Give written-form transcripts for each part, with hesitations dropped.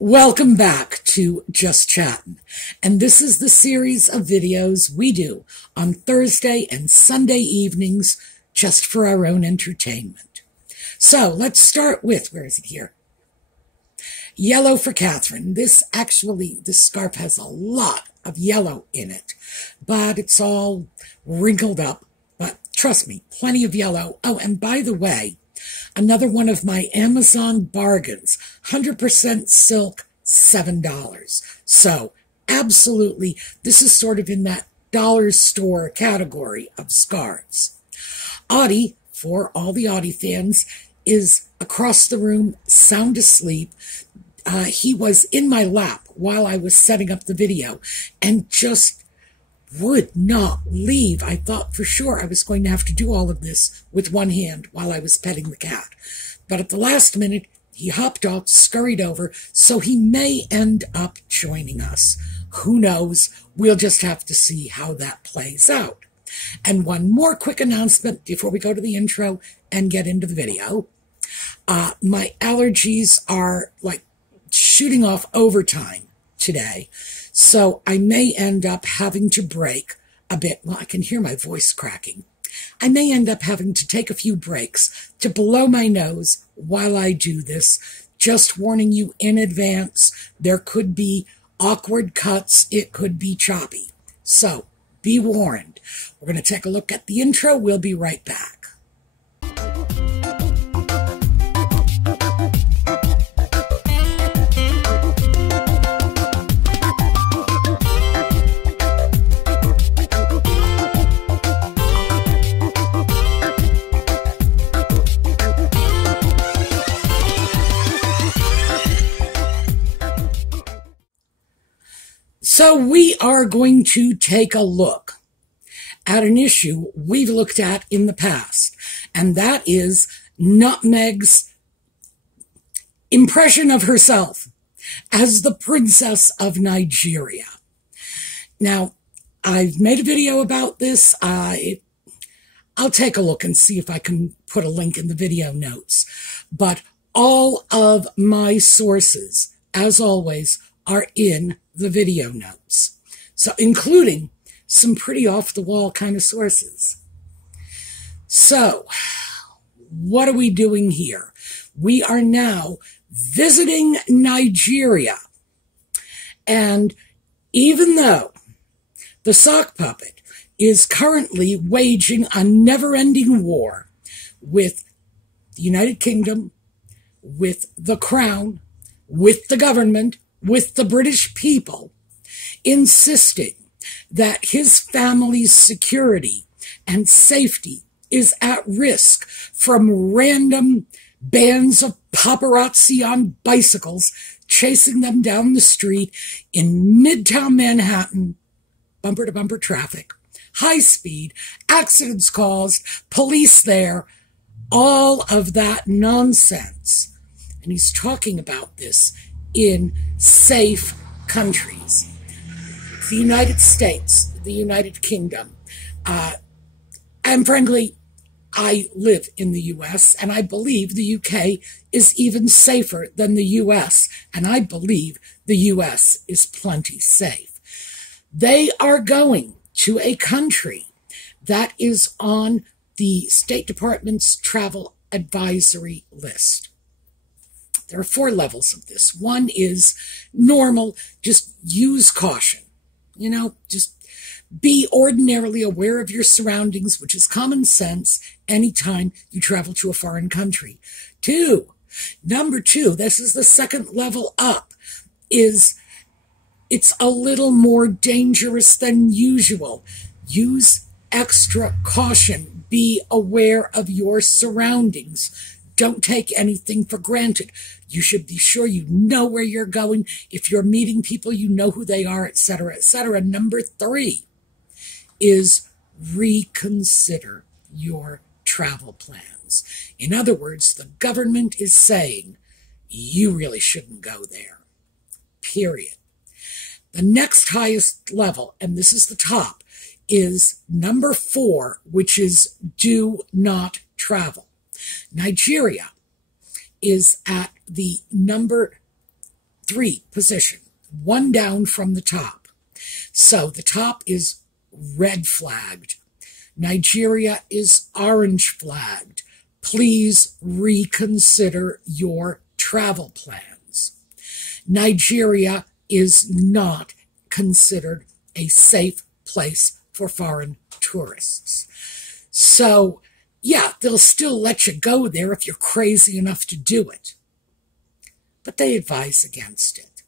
Welcome back to Just Chattin', and this is the series of videos we do on Thursday and Sunday evenings just for our own entertainment. So let's start with, where is it here? Yellow for Catherine. This scarf has a lot of yellow in it, but it's all wrinkled up. But trust me, plenty of yellow. Oh, and by the way, another one of my Amazon bargains, 100% silk, $7. So, absolutely, this is sort of in that dollar store category of scarves. Audie, for all the Audie fans, is across the room, sound asleep. He was in my lap while I was setting up the video and just would not leave. I thought for sure I was going to have to do all of this with one hand while I was petting the cat. But at the last minute, he hopped off, scurried over, so he may end up joining us. Who knows? We'll just have to see how that plays out. And one more quick announcement before we go to the intro and get into the video. My allergies are like shooting off overtime today. So I may end up having to break a bit. Well, I can hear my voice cracking. I may end up having to take a few breaks to blow my nose while I do this. Just warning you in advance, there could be awkward cuts. It could be choppy. So be warned. We're going to take a look at the intro. We'll be right back. So we are going to take a look at an issue we've looked at in the past, and that is Nutmeg's impression of herself as the Princess of Nigeria. Now, I've made a video about this. I'll take a look and see if I can put a link in the video notes. But all of my sources, as always, are in the video notes. So, including some pretty off-the-wall kind of sources. So, what are we doing here? We are now visiting Nigeria. And even though the sock puppet is currently waging a never-ending war with the United Kingdom, with the Crown, with the government, with the British people, insisting that his family's security and safety is at risk from random bands of paparazzi on bicycles chasing them down the street in Midtown Manhattan, bumper-to-bumper traffic, high speed, accidents caused, police there, all of that nonsense. And he's talking about this in safe countries. The United States, the United Kingdom, and frankly, I live in the U.S., and I believe the U.K. is even safer than the U.S., and I believe the U.S. is plenty safe. They are going to a country that is on the State Department's travel advisory list. There are 4 levels of this. One is normal, just use caution. You know, just be ordinarily aware of your surroundings, which is common sense anytime you travel to a foreign country. Number 2, this is the second level up, is it's a little more dangerous than usual. Use extra caution. Be aware of your surroundings. Don't take anything for granted. You should be sure you know where you're going. If you're meeting people, you know who they are, etc., etc. Number 3 is reconsider your travel plans. In other words, the government is saying you really shouldn't go there. Period. The next highest level, and this is the top, is number 4, which is do not travel. Nigeria is at the number 3 position, 1 down from the top. So the top is red flagged. Nigeria is orange flagged. Please reconsider your travel plans. Nigeria is not considered a safe place for foreign tourists. So, yeah, they'll still let you go there if you're crazy enough to do it. But they advise against it.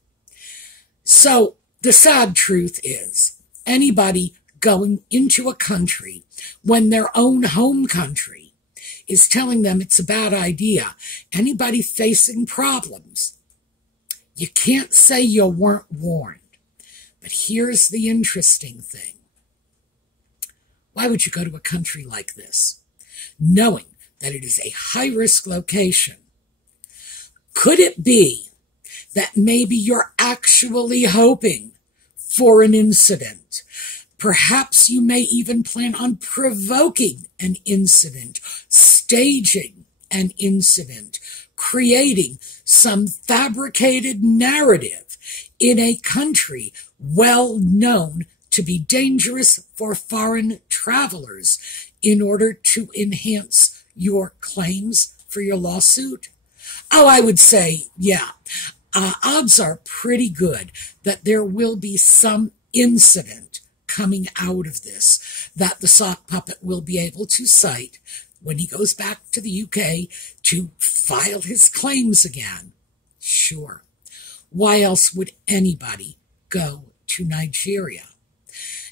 So, the sad truth is, anybody going into a country when their own home country is telling them it's a bad idea, anybody facing problems, you can't say you weren't warned. But here's the interesting thing. Why would you go to a country like this, knowing that it is a high-risk location? Could it be that maybe you're actually hoping for an incident? Perhaps you may even plan on provoking an incident, staging an incident, creating some fabricated narrative in a country well known to be dangerous for foreign travelers in order to enhance your claims for your lawsuit? Oh, I would say, yeah. Odds are pretty good that there will be some incident coming out of this that the sock puppet will be able to cite when he goes back to the UK to file his claims again. Sure. Why else would anybody go to Nigeria?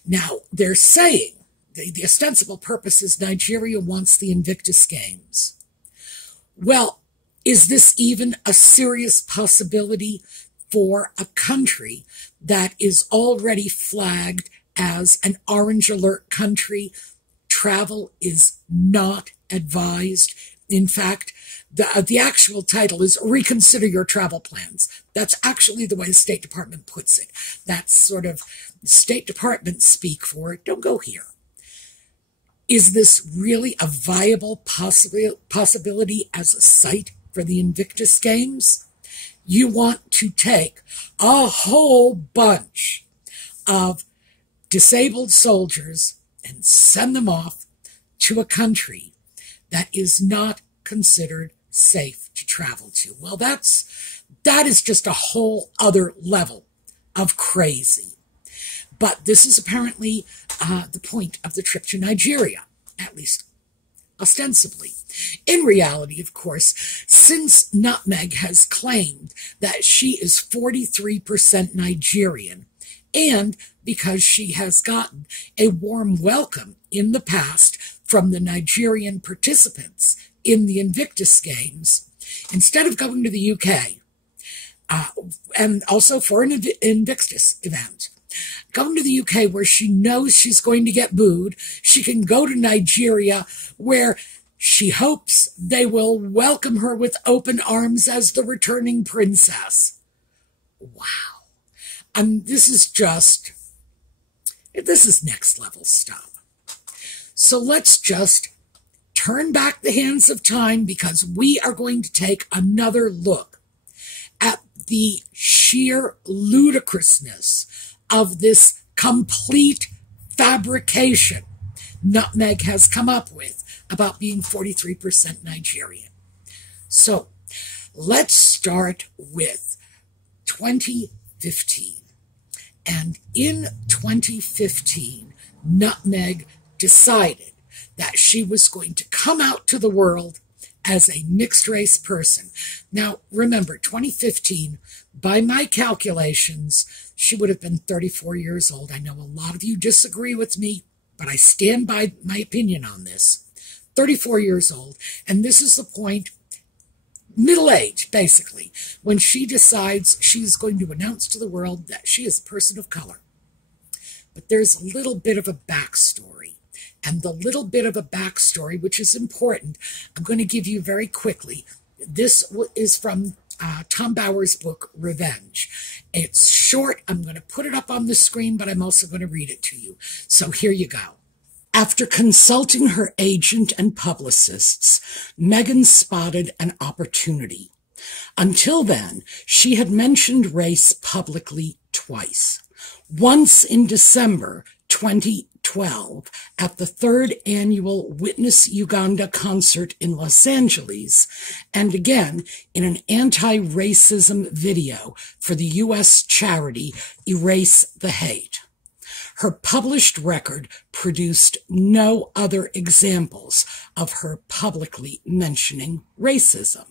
Now, they're saying the ostensible purpose is Nigeria wants the Invictus Games. Well, is this even a serious possibility for a country that is already flagged as an orange alert country? Travel is not advised. In fact, the actual title is Reconsider Your Travel Plans. That's actually the way the State Department puts it. That's sort of State Department speak for it. Don't go here. Is this really a viable possibility as a site for the Invictus Games? You want to take a whole bunch of disabled soldiers and send them off to a country that is not considered safe to travel to. Well, that is just a whole other level of crazy. But this is apparently the point of the trip to Nigeria, at least ostensibly. In reality, of course, since Nutmeg has claimed that she is 43% Nigerian, and because she has gotten a warm welcome in the past from the Nigerian participants in the Invictus Games, instead of going to the UK, and also for an Invictus event, going to the UK where she knows she's going to get booed, she can go to Nigeria where she hopes they will welcome her with open arms as the returning princess. Wow. This is next level stuff. So let's just turn back the hands of time, because we are going to take another look at the sheer ludicrousness of this complete fabrication Nutmeg has come up with about being 43% Nigerian. So let's start with 2015. And in 2015, Nutmeg decided that she was going to come out to the world as a mixed-race person. Now, remember, 2015, by my calculations, she would have been 34 years old. I know a lot of you disagree with me, but I stand by my opinion on this. 34 years old, and this is the point, middle age, basically, when she decides she's going to announce to the world that she is a person of color. But there's a little bit of a backstory. And the little bit of a backstory, which is important, I'm going to give you very quickly. This is from Tom Bauer's book, Revenge. It's short. I'm going to put it up on the screen, but I'm also going to read it to you. So here you go. After consulting her agent and publicists, Meghan spotted an opportunity. Until then, she had mentioned race publicly twice. Once in December 2012 at the 3rd annual Witness Uganda concert in Los Angeles, and again in an anti-racism video for the U.S. charity Erase the Hate. Her published record produced no other examples of her publicly mentioning racism.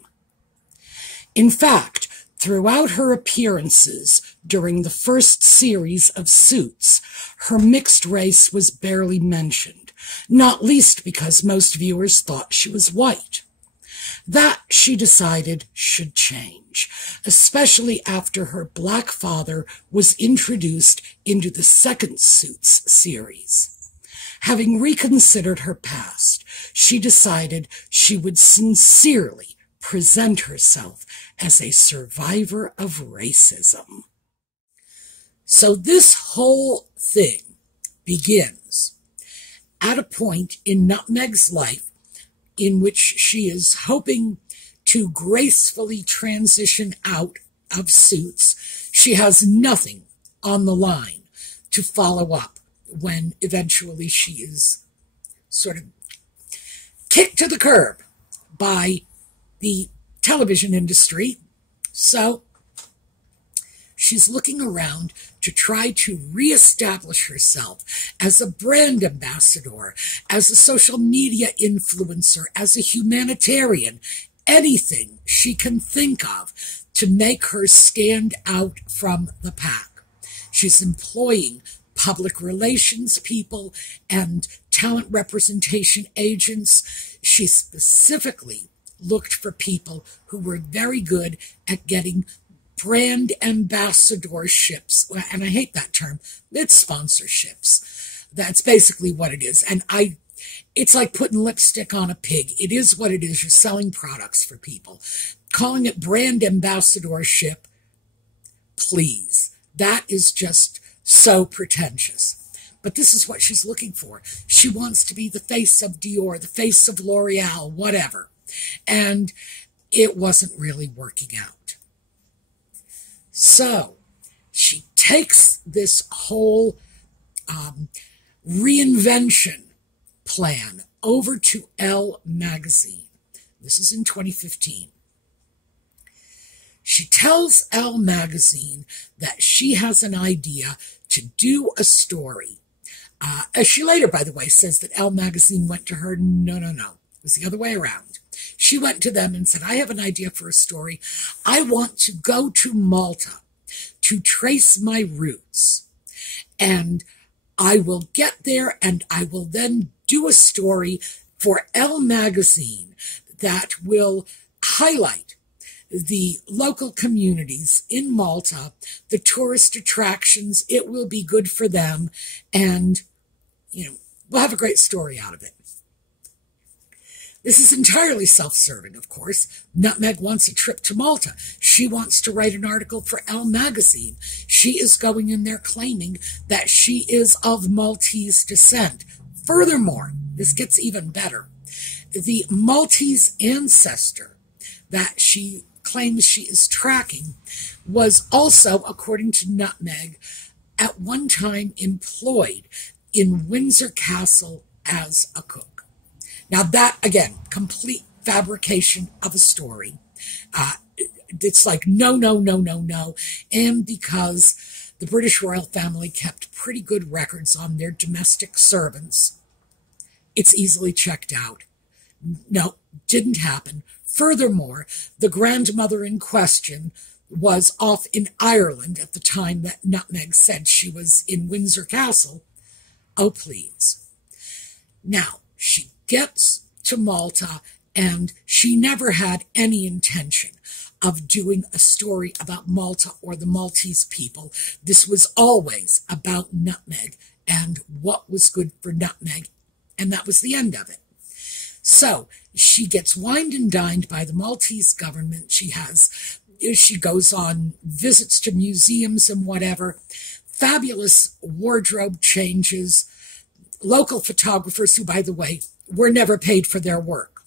In fact, throughout her appearances during the first series of Suits, her mixed race was barely mentioned, not least because most viewers thought she was white. That, she decided, should change, especially after her black father was introduced into the second Suits series. Having reconsidered her past, she decided she would sincerely present herself as a survivor of racism. So this whole thing begins at a point in Nutmeg's life in which she is hoping to gracefully transition out of Suits. She has nothing on the line to follow up when eventually she is sort of kicked to the curb by the television industry. So she's looking around to try to reestablish herself as a brand ambassador, as a social media influencer, as a humanitarian, anything she can think of to make her stand out from the pack. She's employing public relations people and talent representation agents. She specifically looked for people who were very good at getting brand ambassadorships, and I hate that term, it's sponsorships. That's basically what it is. And it's like putting lipstick on a pig. It is what it is. You're selling products for people. Calling it brand ambassadorship, please. That is just so pretentious. But this is what she's looking for. She wants to be the face of Dior, the face of L'Oreal, whatever. And it wasn't really working out. So she takes this whole reinvention plan over to Elle magazine. This is in 2015. She tells Elle magazine that she has an idea to do a story. As she later, by the way, says that Elle magazine went to her. No. It was the other way around. She went to them and said, I have an idea for a story. I want to go to Malta to trace my roots. And I will get there and I will then do a story for Elle magazine that will highlight the local communities in Malta, the tourist attractions. It will be good for them. And, we'll have a great story out of it. This is entirely self-serving, of course. Nutmeg wants a trip to Malta. She wants to write an article for Elle magazine. She is going in there claiming that she is of Maltese descent. Furthermore, this gets even better. The Maltese ancestor that she claims she is tracking was also, according to Nutmeg, at one time employed in Windsor Castle as a cook. Now that, again, complete fabrication of a story. It's like, no. And because the British royal family kept pretty good records on their domestic servants, it's easily checked out. No, didn't happen. Furthermore, the grandmother in question was off in Ireland at the time that Nutmeg said she was in Windsor Castle. Oh, please. Now, she gets to Malta, and she never had any intention of doing a story about Malta or the Maltese people. This was always about Nutmeg and what was good for Nutmeg, and that was the end of it. So she gets wined and dined by the Maltese government. She goes on visits to museums and whatever, fabulous wardrobe changes, local photographers who, by the way, were never paid for their work.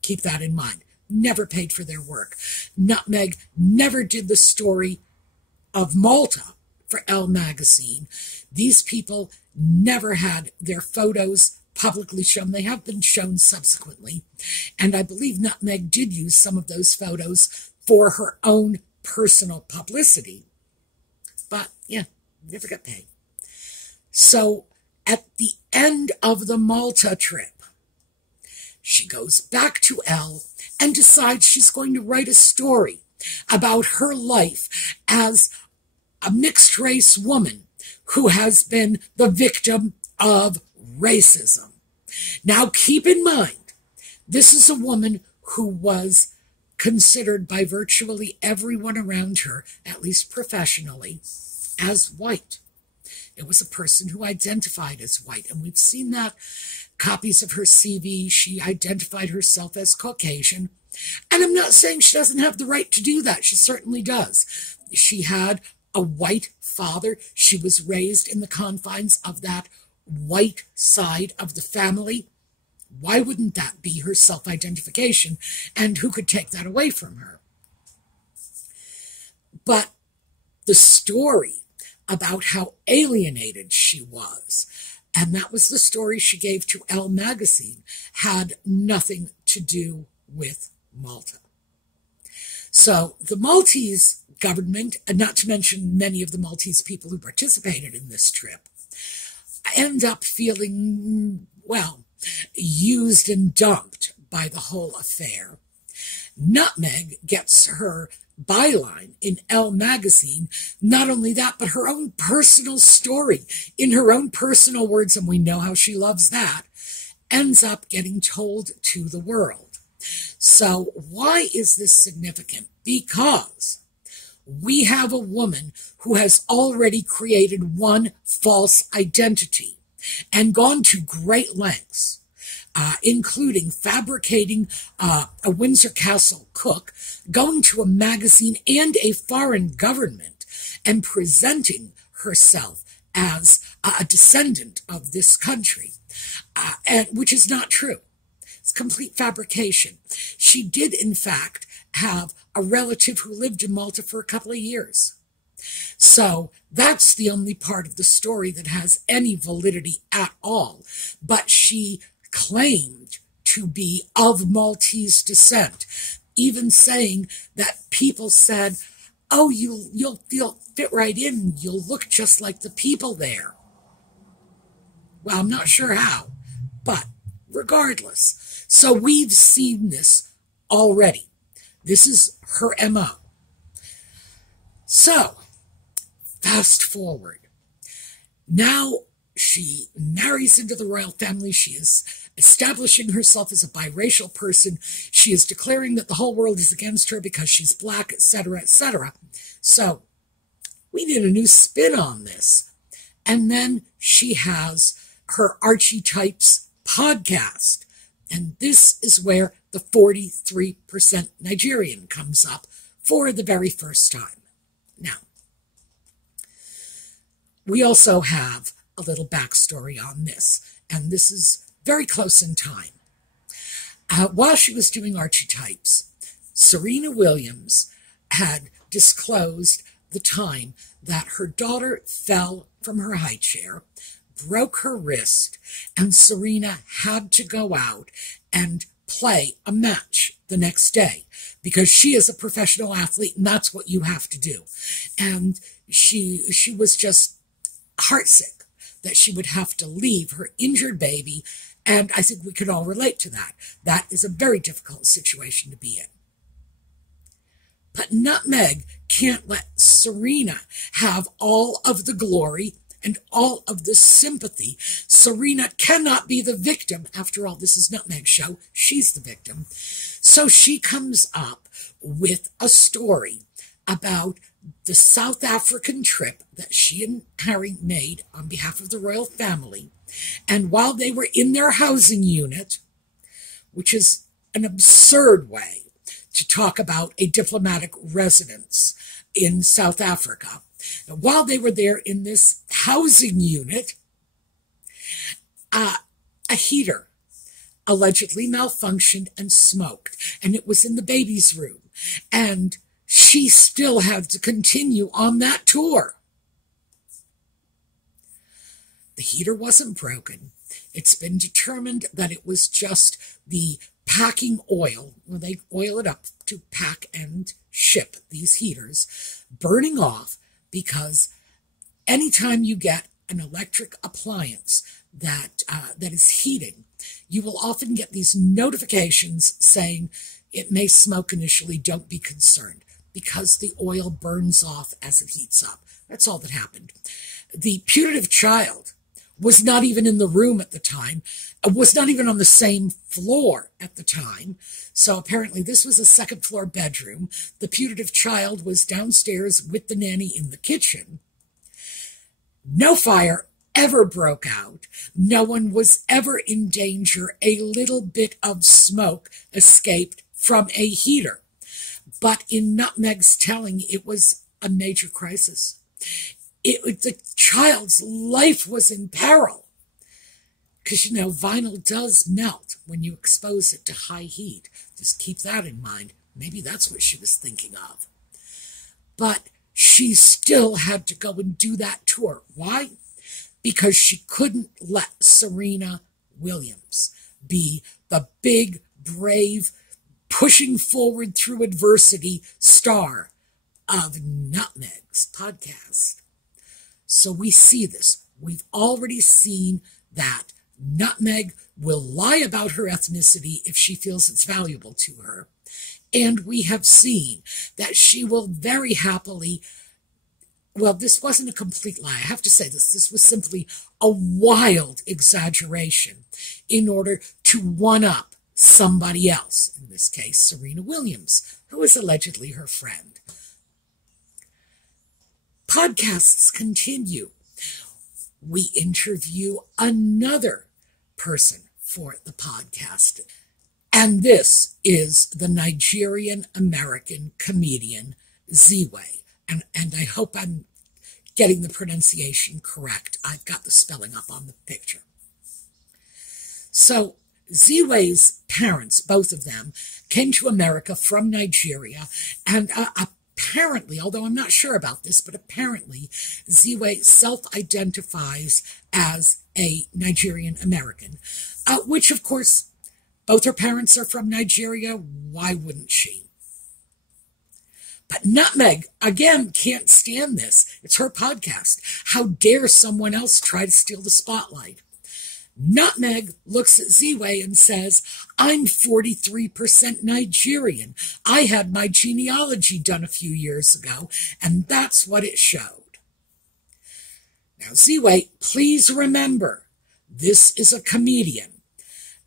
Keep that in mind. never paid for their work. Nutmeg never did the story of Malta for Elle magazine. These people never had their photos publicly shown. They have been shown subsequently. And I believe Nutmeg did use some of those photos for her own personal publicity. But, yeah, never got paid. So, at the end of the Malta trip, she goes back to Elle and decides she's going to write a story about her life as a mixed-race woman who has been the victim of racism. Now, keep in mind, this is a woman who was considered by virtually everyone around her, at least professionally, as white. It was a person who identified as white, and we've seen that. Copies of her CV, she identified herself as Caucasian. And I'm not saying she doesn't have the right to do that. She certainly does. She had a white father. She was raised in the confines of that white side of the family. Why wouldn't that be her self-identification? And who could take that away from her? But the story about how alienated she was, and that was the story she gave to Elle magazine, had nothing to do with Malta. So the Maltese government, and not to mention many of the Maltese people who participated in this trip, end up feeling, well, used and dumped by the whole affair. Nutmeg gets her byline in Elle magazine. Not only that, but her own personal story in her own personal words, and we know how she loves that, ends up getting told to the world. So why is this significant? Because we have a woman who has already created one false identity and gone to great lengths, including fabricating a Windsor Castle cook, going to a magazine and a foreign government, and presenting herself as a descendant of this country, which is not true. It's complete fabrication. She did, in fact, have a relative who lived in Malta for a couple of years. So that's the only part of the story that has any validity at all. But she claimed to be of Maltese descent, even saying that people said, oh, you'll fit right in, you'll look just like the people there. Well, I'm not sure how, but regardless. So we've seen this already. This is her MO. So, fast forward. Now she marries into the royal family. She is establishing herself as a biracial person. She is declaring that the whole world is against her because she's black, etc., etc. So, we need a new spin on this. And then she has her Archie Types podcast. And this is where the 43% Nigerian comes up for the very first time. Now, we also have a little backstory on this, and this is very close in time. While she was doing Archie Types, Serena Williams had disclosed the time that her daughter fell from her high chair, broke her wrist, and Serena had to go out and play a match the next day because she is a professional athlete and that's what you have to do. And she was just heartsick that she would have to leave her injured baby, and I think we could all relate to that. That is a very difficult situation to be in. But Nutmeg can't let Serena have all of the glory and all of the sympathy. Serena cannot be the victim. After all, this is Nutmeg's show. She's the victim. So she comes up with a story about the South African trip that she and Harry made on behalf of the royal family. And while they were in their housing unit, which is an absurd way to talk about a diplomatic residence in South Africa, and while they were there in this housing unit, a heater allegedly malfunctioned and smoked, and it was in the baby's room. And she still had to continue on that tour. The heater wasn't broken. It's been determined that it was just the packing oil, when they oil it up to pack and ship these heaters, burning off, because anytime you get an electric appliance that is heating, you will often get these notifications saying it may smoke initially, don't be concerned, because the oil burns off as it heats up. That's all that happened. The putative child was not even in the room at the time, was not even on the same floor at the time. So apparently this was a second floor bedroom. The putative child was downstairs with the nanny in the kitchen. No fire ever broke out. No one was ever in danger. A little bit of smoke escaped from a heater. But in Nutmeg's telling, it was a major crisis. The child's life was in peril. Because, vinyl does melt when you expose it to high heat. Just keep that in mind. Maybe that's what she was thinking of. But she still had to go and do that tour. Why? Because she couldn't let Serena Williams be the big, brave, pushing forward through adversity star of Nutmeg's podcast. So we see this. We've already seen that Nutmeg will lie about her ethnicity if she feels it's valuable to her. And we have seen that she will very happily, well, this wasn't a complete lie. I have to say this. This was simply a wild exaggeration in order to one-up somebody else, in this case, Serena Williams, who is allegedly her friend. Podcasts continue. We interview another person for the podcast. And this is the Nigerian American comedian Ziwe. And I hope I'm getting the pronunciation correct. I've got the spelling up on the picture. So Ziwe's parents, both of them, came to America from Nigeria, and apparently, although I'm not sure about this, but apparently Ziwe self-identifies as a Nigerian American, which, of course, both her parents are from Nigeria. Why wouldn't she? But Nutmeg, again, can't stand this. It's her podcast. How dare someone else try to steal the spotlight? Nutmeg looks at Ziwe and says, I'm 43% Nigerian. I had my genealogy done a few years ago, and that's what it showed. Now, Ziwe, please remember, this is a comedian.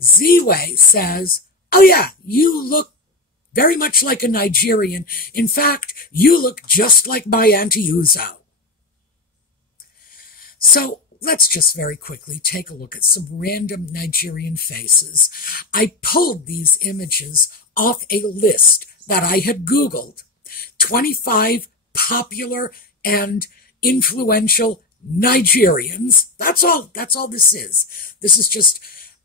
Ziwe says, oh yeah, you look very much like a Nigerian. In fact, you look just like my Auntie Uzo. So, let's just very quickly take a look at some random Nigerian faces. I pulled these images off a list that I had Googled. 25 popular and influential Nigerians. That's all this is. This is just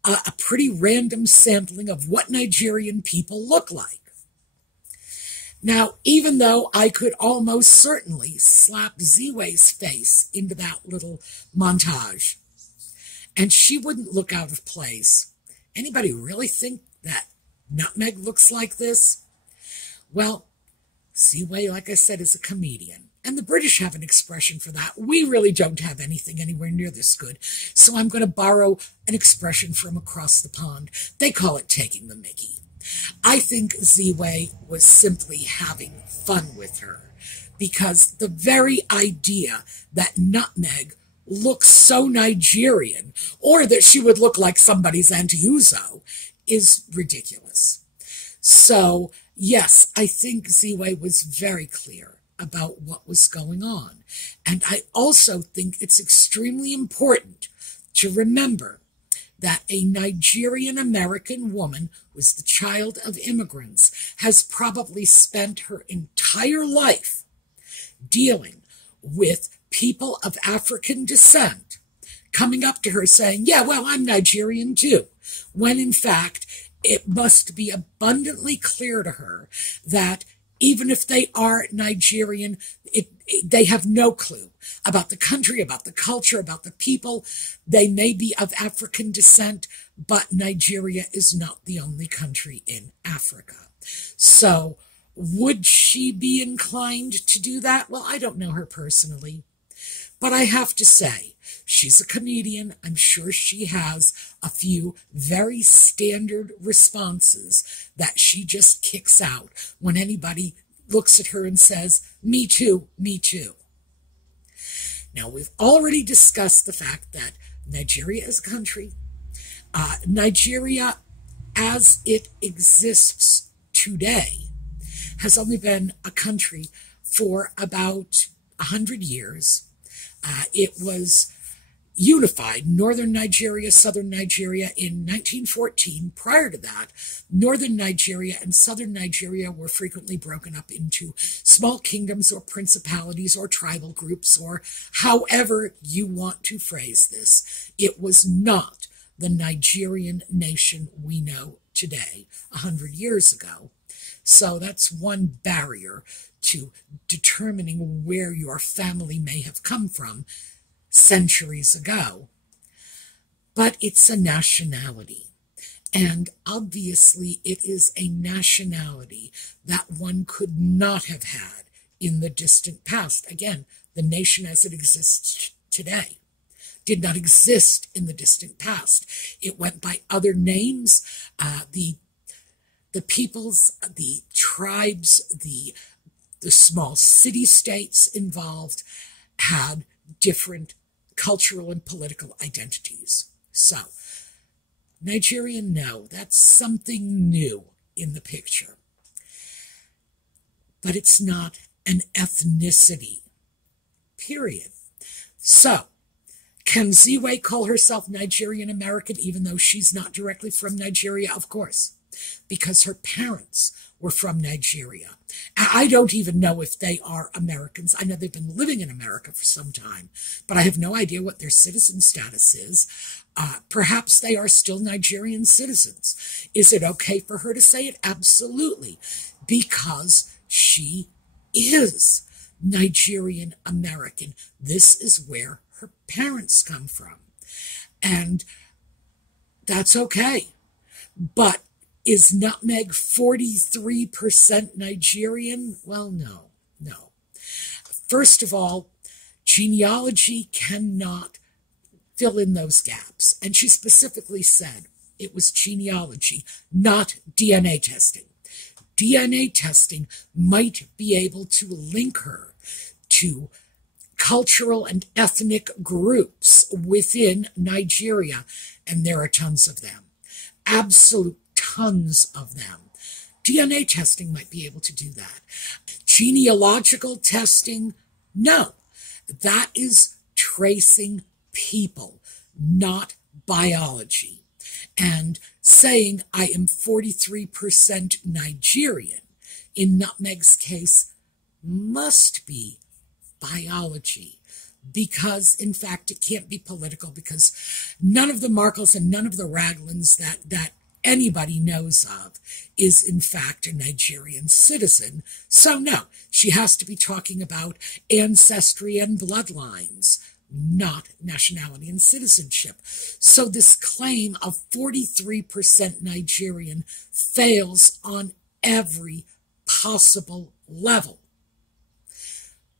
a pretty random sampling of what Nigerian people look like. Now, even though I could almost certainly slap Ziwe's face into that little montage, and she wouldn't look out of place, anybody really think that Nutmeg looks like this? Well, Ziwe, like I said, is a comedian, and the British have an expression for that. We really don't have anything anywhere near this good, so I'm going to borrow an expression from across the pond. They call it taking the mickey. I think Ziwe was simply having fun with her, because the very idea that Nutmeg looks so Nigerian, or that she would look like somebody's Auntie Uzo, is ridiculous. So, yes, I think Ziwe was very clear about what was going on. And I also think it's extremely important to remember that a Nigerian American woman was the child of immigrants, has probably spent her entire life dealing with people of African descent, coming up to her saying, yeah, well, I'm Nigerian too. when in fact it must be abundantly clear to her that even if they are Nigerian, they have no clue about the country, about the culture, about the people. They may be of African descent, but Nigeria is not the only country in Africa. So would she be inclined to do that? Well, I don't know her personally, but I have to say, she's a comedian. I'm sure she has a few very standard responses that she just kicks out when anybody looks at her and says, me too, me too. Now, we've already discussed the fact that Nigeria is a country. Nigeria, as it exists today, has only been a country for about 100 years. It was unified, northern Nigeria, southern Nigeria, in 1914. Prior to that, northern Nigeria and southern Nigeria were frequently broken up into small kingdoms or principalities or tribal groups, or however you want to phrase this. It was not the Nigerian nation we know today, 100 years ago. So that's one barrier to determining where your family may have come from centuries ago. But it's a nationality. And obviously it is a nationality that one could not have had in the distant past. Again, the nation as it exists today did not exist in the distant past. It went by other names. The peoples, the tribes, the small city-states involved had different cultural and political identities. So, Nigerian, no, that's something new in the picture. But it's not an ethnicity, period. So, can Ziwe call herself Nigerian American even though she's not directly from Nigeria? Of course, because her parents were from Nigeria. I don't even know if they are Americans. I know they've been living in America for some time, but I have no idea what their citizen status is. Perhaps they are still Nigerian citizens. Is it okay for her to say it? Absolutely, because she is Nigerian American. This is where her parents come from, and that's okay. But is Nutmeg 43% Nigerian? Well, no. First of all, genealogy cannot fill in those gaps. And she specifically said it was genealogy, not DNA testing. DNA testing might be able to link her to cultural and ethnic groups within Nigeria, and there are tons of them. Absolute tons of them. DNA testing might be able to do that. Genealogical testing, no. That is tracing people, not biology. And saying I am 43% Nigerian, in Nutmeg's case, must be biology. Because, in fact, it can't be political, because none of the Markles and none of the Raglins that anybody knows of is, in fact, a Nigerian citizen. So, no, she has to be talking about ancestry and bloodlines, not nationality and citizenship. So this claim of 43% Nigerian fails on every possible level.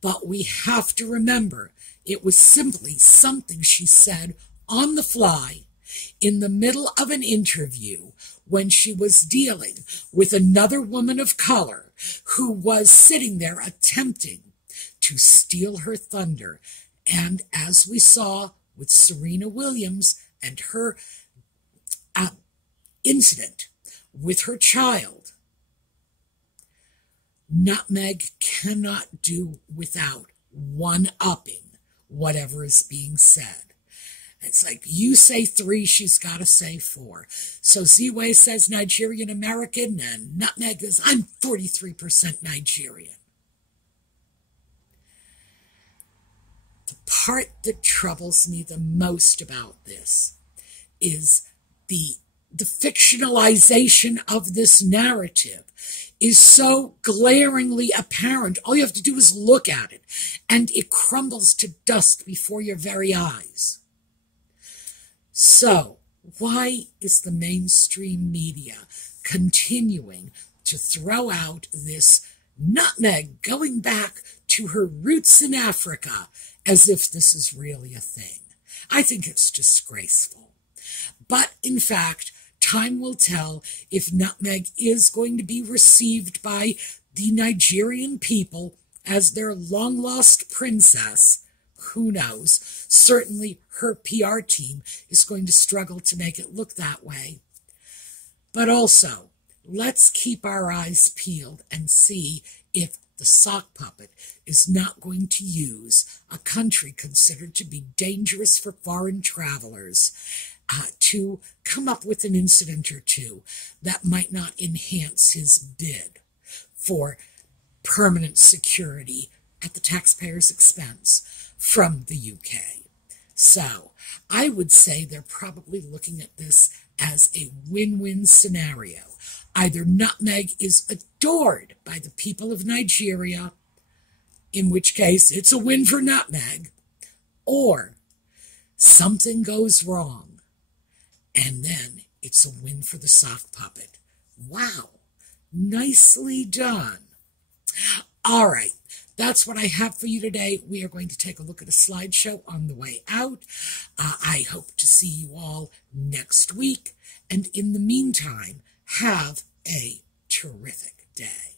But we have to remember, it was simply something she said on the fly in the middle of an interview when she was dealing with another woman of color who was sitting there attempting to steal her thunder. And as we saw with Serena Williams and her incident with her child, Nutmeg cannot do without one-upping whatever is being said. It's like, you say 3, she's got to say 4. So Ziwe says Nigerian American, and Nutmeg is, I'm 43% Nigerian. The part that troubles me the most about this is the the fictionalization of this narrative is so glaringly apparent. All you have to do is look at it, and it crumbles to dust before your very eyes. So, why is the mainstream media continuing to throw out this nutmeg going back to her roots in Africa as if this is really a thing? I think it's disgraceful. But, in fact, time will tell if nutmeg is going to be received by the Nigerian people as their long-lost princess. Who knows? Certainly her PR team is going to struggle to make it look that way. But also, let's keep our eyes peeled and see if the sock puppet is not going to use a country considered to be dangerous for foreign travelers to come up with an incident or two that might not enhance his bid for permanent security at the taxpayer's expense from the UK. So I would say they're probably looking at this as a win-win scenario. Either nutmeg is adored by the people of Nigeria, in which case it's a win for nutmeg, or something goes wrong, and then it's a win for the sock puppet. Wow, nicely done. All right, that's what I have for you today. We are going to take a look at a slideshow on the way out. I hope to see you all next week. And in the meantime, have a terrific day.